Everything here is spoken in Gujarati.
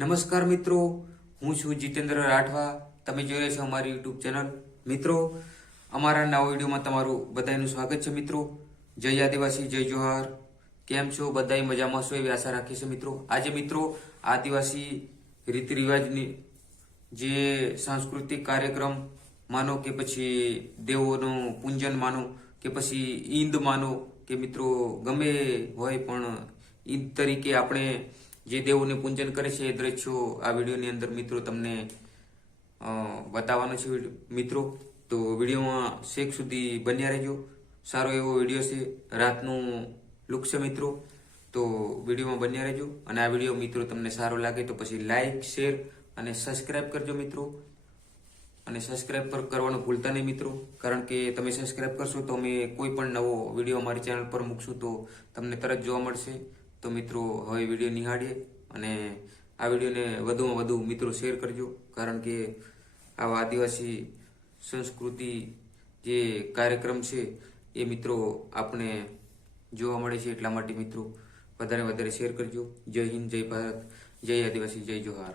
નમસ્કાર મિત્રો, હું છું જીતેન્દ્ર રાઠવા. તમે જોઈ રહ્યા છો અમારી યુટ્યુબ ચેનલ. મિત્રો, અમારા નવા વિડીયોમાં તમારું બધાનું સ્વાગત છે. મિત્રો, જય આદિવાસી, જય જોહાર. કેમ છો? બધાય મજામાં છો એવી આશા રાખીશું. મિત્રો, આજે મિત્રો આદિવાસી રીતિ રિવાજની જે સાંસ્કૃતિક કાર્યક્રમ માનો કે પછી દેવોનું પૂંજન માનો કે પછી ઈદ માનો કે મિત્રો ગમે હોય, પણ ઈદ તરીકે આપણે જે દેવોને પૂજન કરે છે એ દ્રશ્યો આ વિડીયોની અંદર મિત્રો તમને બતાવવાનો છે. મિત્રો, તો વિડીયોમાં છેક સુધી બન્યા રહેજો. સારો એવો વિડીયો છે, રાતનું લુક છે મિત્રો. તો વિડીયોમાં બન્યા રહેજો. અને આ વિડીયો મિત્રો તમને સારો લાગે તો પછી લાઈક, શેર અને સબસ્ક્રાઈબ કરજો મિત્રો. અને સબસ્ક્રાઈબ પર કરવાનું ભૂલતા નહીં મિત્રો, કારણ કે તમે સબસ્ક્રાઈબ કરશો તો અમે કોઈ પણ નવો વિડીયો અમારી ચેનલ પર મૂકશું તો તમને તરત જોવા મળશે. તો મિત્રો, હવે વિડીયો નિહાળીએ અને આ વિડીયોને વધુમાં વધુ મિત્રો શેર કરજો, કારણ કે આવા આદિવાસી સંસ્કૃતિ જે કાર્યક્રમ છે એ મિત્રો આપણે જોવા મળે છે. એટલા માટે મિત્રો વધારે વધારે શેર કરજો. જય હિન્દ, જય ભારત, જય આદિવાસી, જય જોહાર.